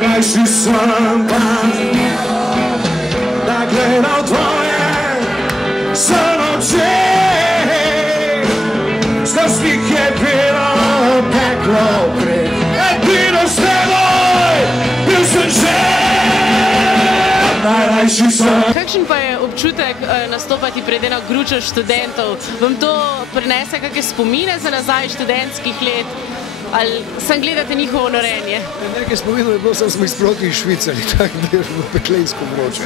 najrajši sem tam, da gledal tvoje sanoče. Skozi njih je bilo peklo pred, edino s teboj bil sem že najrajši sem. Kakšen pa je občutek nastopati pred eno gručo študentov? Vam to prinese kakšne spomine za nazaj študentskih let? Ali sam gledate njihovo norenje? Nekaj spominov je bilo, samo smo jih sproti išvicali, tako da je bilo peklensko vroče.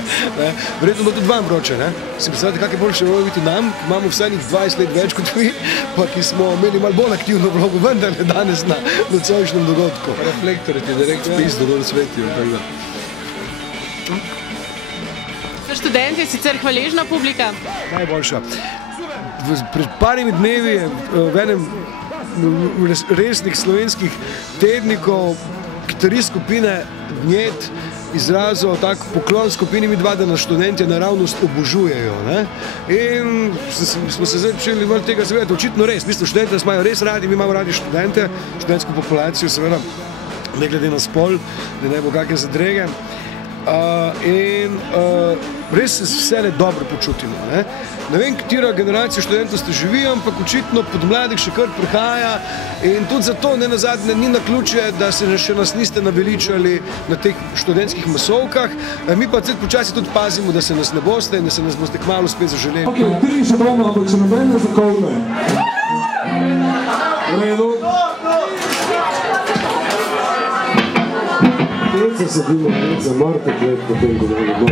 Verjetno bo tudi vam vroče, ne? Si predstavljate, kak je boljše vlogo biti nam, ki imamo vsaj 20 let več kot vi, pa ki smo imeli malo bolj aktivno vlogo, vendar ne danes na nocojšnjem dogodku. Reflektor ti direkt spis, da bolj svetijo, tako da. Študent je sicer hvaležna publika? Najboljša. Pred parimi dnevi je v enem resnih slovenskih tednikov kitarist skupine Njet izrazil tak poklon skupini Midva, da nas študentje naravnost obožujejo. In smo se zdaj pričeli malo tega zavedati, očitno res. Mislim, študenti nas imajo res radi, mi imamo radi študente, študentsko populacijo, seveda, ne glede na spol, da ne bo kakšne zadrege. In res se vse dobro počutimo. Ne vem, katera generacija študentov ste živi, ampak očitno pod mladih še kar prihaja in tudi zato nenazadnje ni naključje, da se še nas niste naveličali na teh študentskih masovkah. Mi pa počasi tudi pazimo, da se nas ne boste in da se nas boste kmalu spet zaželeli. Ok, 3 še bomo, ampak če nobene zakovne. V redu. Pece se bilo, za market let potem govorimo.